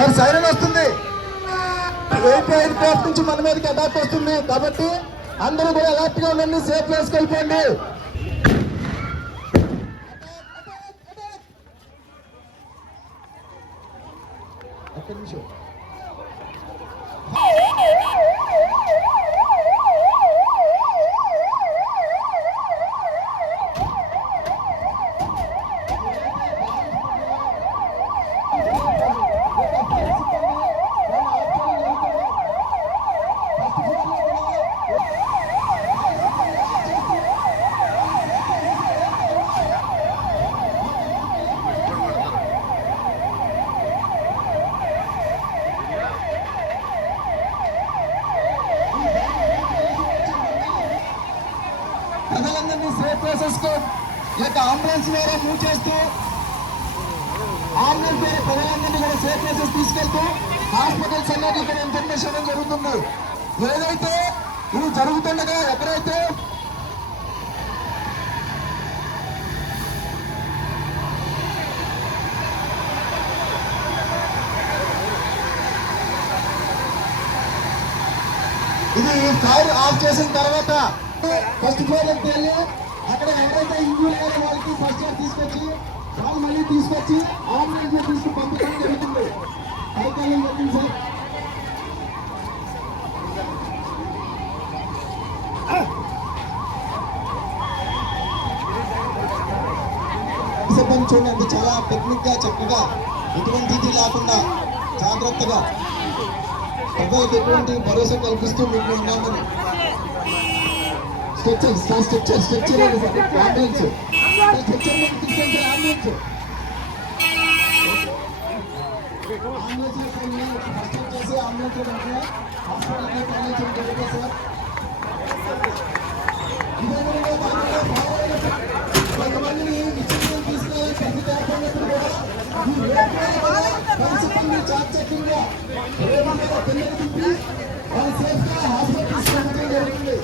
Sir siren వస్తుంది, AP aircraft నుంచి మన మీదకి అటాక్ వస్తుంది కాబట్టి అందరూ కూడా అలర్ట్ గా ఉండండి, సేఫ్ ప్లేస్కి వెళ్ళిపోండి. ఒక్క నిమిషం. ప్రజలందరినీ సేఫ్ ప్లేసెస్ కు లేక అంబులెన్స్ ద్వారా మూవ్ చేస్తూ అంబులెన్స్ ద్వారా ప్రజలందరినీ కూడా సేఫ్ ప్లేసెస్ తీసుకెళ్తూ హాస్పిటల్స్ అన్నది ఇక్కడ ఇన్ఫర్మేషన్ జరుగుతుంది. ఏదైతే ఇది జరుగుతుండగా ఎక్కడైతే ఇది ఫైర్ ఆఫ్ చేసిన తర్వాత ఫస్ట్ ఫ్లోర్ వెళ్ళి అక్కడ ఎవరైతే ఇంజూర్ అయ్యే వాళ్ళకి ఫస్ట్ ఎయిడ్ తీసుకొచ్చి వాళ్ళు మళ్ళీ తీసుకొచ్చి అంబులెన్స్ లో తీసుకు పంపించడం జరుగుతుంది. పైకాలం జరిగింది సార్. చూడండి, చాలా టెక్నిక్ గా చక్కగా ఎటువంటి ఇది లేకుండా జాగ్రత్తగా ప్రజలకు ఎటువంటి భరోసా కల్పిస్తూ మీకు ఉన్నామని స్ట్రక్చర్ అంబులెన్స్ తీసుకెళ్తే అంబులెన్స్ చేసి అంబులెన్స్ హాస్పిటల్ తరలించడం జరుగుతుంది సార్. కొంతమందిని విచ్ఛిన్నం తీసుకెళ్ళి పెద్ద కాపాడినప్పుడు కూడా చాకచక్యంగా పిల్లలు తిప్పి వాళ్ళు సేఫ్ గా హాస్పిటల్ తీసుకెళ్ళడం జరుగుతుంది.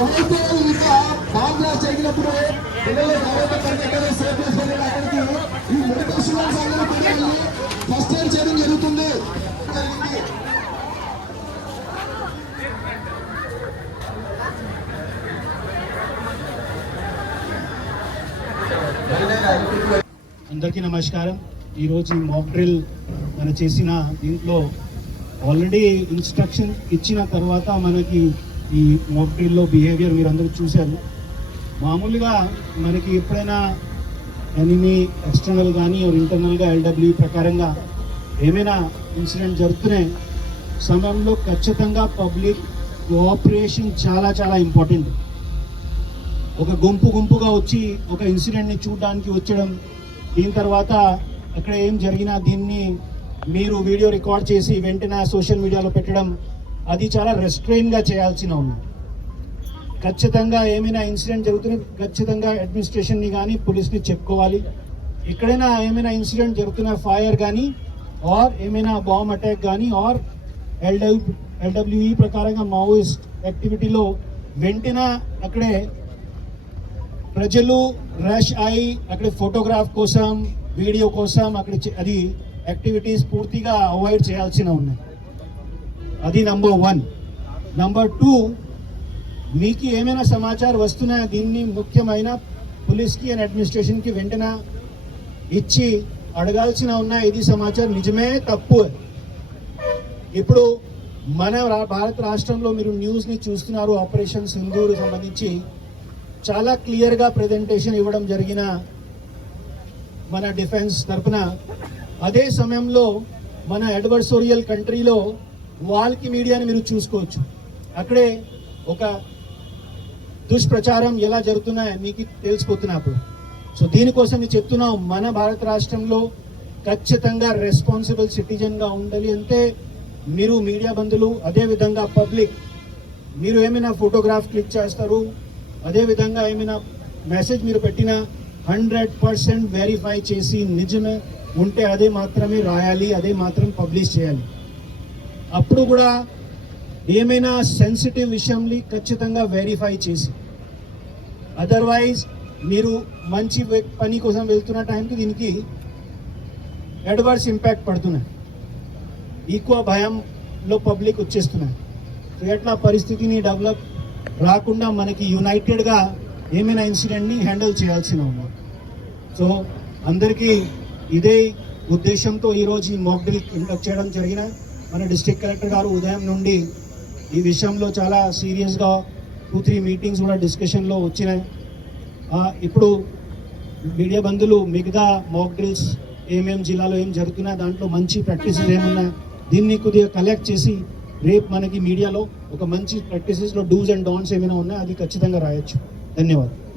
ఎవరైతే ఇంకా బాంబ్ బ్లాస్ట్ జరిగినప్పుడు పిల్లలు ఎవరైతే పరిగెత్తారో సేఫ్ ప్లేస్ వెళ్ళారు అక్కడికి ఈ మెడికల్ స్టూడెంట్స్ అందరూ పిల్లల్ని ఫస్ట్ ఎయిడ్ చేయడం జరుగుతుంది. అందరికీ నమస్కారం. ఈరోజు ఈ మాక్ డ్రిల్ మనం చేసిన దీంట్లో ఆల్రెడీ ఇన్స్ట్రక్షన్ ఇచ్చిన తర్వాత మనకి ఈ మాక్ డ్రిల్లో బిహేవియర్ మీరు అందరూ చూశారు. మామూలుగా మనకి ఎప్పుడైనా ఎనిమీ ఎక్స్టర్నల్ కానీ ఇంటర్నల్గా ఎల్డబ్ల్యూ ప్రకారంగా ఏమైనా ఇన్సిడెంట్ జరుగుతున్న సమయంలో ఖచ్చితంగా పబ్లిక్ కోఆపరేషన్ చాలా చాలా ఇంపార్టెంట్. ఒక గుంపుగా వచ్చి ఒక ఇన్సిడెంట్ని చూడడానికి వచ్చడం, దీని తర్వాత అక్కడ ఏం జరిగినా దీన్ని మీరు వీడియో రికార్డ్ చేసి వెంటనే సోషల్ మీడియాలో పెట్టడం, అది చాలా రెస్ట్రెయిన్గా చేయాల్సిన ఉంది. ఖచ్చితంగా ఏమైనా ఇన్సిడెంట్ జరుగుతున్న ఖచ్చితంగా అడ్మినిస్ట్రేషన్ని కానీ పోలీస్ని చెప్పుకోవాలి. ఎక్కడైనా ఏమైనా ఇన్సిడెంట్ జరుగుతున్న ఫైర్ కానీ ఆర్ ఏమైనా బాంబ్ అటాక్ కానీ ఆర్ ఎల్డబ్ల్యూఈ ప్రకారంగా మావోయిస్ట్ యాక్టివిటీలో వెంటనే అక్కడే ప్రజలు రష్ అయి అక్కడ ఫోటోగ్రాఫ్ కోసం వీడియో కోసం అక్కడ అది యాక్టివిటీస్ పూర్తిగా అవాయిడ్ చేయాల్సిన ఉన్నాయి. అది నంబర్ 1. నంబర్ 2, మీకు ఏమైనా సమాచారం వస్తున్నాయా దీన్ని ముఖ్యమైన పోలీస్కి అండ్ అడ్మినిస్ట్రేషన్కి వెంటనే ఇచ్చి అడగాల్సిన ఉన్నాయి. ఇది సమాచారం నిజమే తప్పు. ఇప్పుడు మన భారత రాష్ట్రంలో మీరు న్యూస్ని చూస్తున్నారు. ఆపరేషన్ సింధూర్ సంబంధించి చాలా క్లియర్గా ప్రెజెంటేషన్ ఇవ్వడం జరిగిన మన డిఫెన్స్ తరఫున. అదే సమయంలో మన అడ్వర్సోరియల్ కంట్రీలో వాళ్ళకి మీడియాని మీరు చూసుకోవచ్చు. అక్కడే ఒక దుష్ప్రచారం ఎలా జరుగుతున్నాయో మీకు తెలిసిపోతున్నప్పుడు. సో దీనికోసం చెప్తున్నాం, మన భారత రాష్ట్రంలో ఖచ్చితంగా రెస్పాన్సిబుల్ సిటిజన్గా ఉండాలి. అంటే మీరు మీడియా బంధువులు, అదేవిధంగా పబ్లిక్ మీరు ఏమైనా ఫోటోగ్రాఫ్ క్లిక్ చేస్తారు, అదేవిధంగా ఏమైనా మెసేజ్ మీరు పెట్టిన 100% వెరిఫై చేసి నిజమే ఉంటే అదే మాత్రమే రాయాలి, అదే మాత్రం పబ్లిష్ చేయాలి. అప్పుడు కూడా ఏమైనా సెన్సిటివ్ విషయంని ఖచ్చితంగా వెరిఫై చేసి, అదర్వైజ్ మీరు మంచి పని కోసం వెళ్తున్న టైంకి దీనికి అడ్వర్స్ ఇంపాక్ట్ పడుతున్నాయి, ఎక్కువ భయంలో పబ్లిక్ వచ్చేస్తున్నాయి. సో ఎట్లా పరిస్థితిని డెవలప్ రాకుండా మనకి యునైటెడ్గా ఏమైనా ఇన్సిడెంట్ని హ్యాండిల్ చేయాల్సిన ఉంది. సో అందరికీ ఇదే ఉద్దేశంతో ఈరోజు ఈ మాక్ డ్రిల్ కండక్ట్ చేయడం జరిగిన. మన డిస్ట్రిక్ట్ కలెక్టర్ గారు ఉదయం నుండి ఈ విషయంలో చాలా సీరియస్గా 2-3 మీటింగ్స్ కూడా డిస్కషన్లో వచ్చినాయి. ఇప్పుడు మీడియా బంధువులు మిగతా మాక్ డ్రిల్స్ ఏమేమి జిల్లాలో ఏం జరుగుతున్నా దాంట్లో మంచి ప్రాక్టీసెస్ ఏమున్నా దీన్ని కొద్దిగా కలెక్ట్ చేసి రేపు మనకి మీడియాలో ఒక మంచి ప్రాక్టీసెస్లో డూస్ అండ్ డాన్స్ ఏమైనా ఉన్నా అది ఖచ్చితంగా రాయొచ్చు. ధన్యవాదాలు.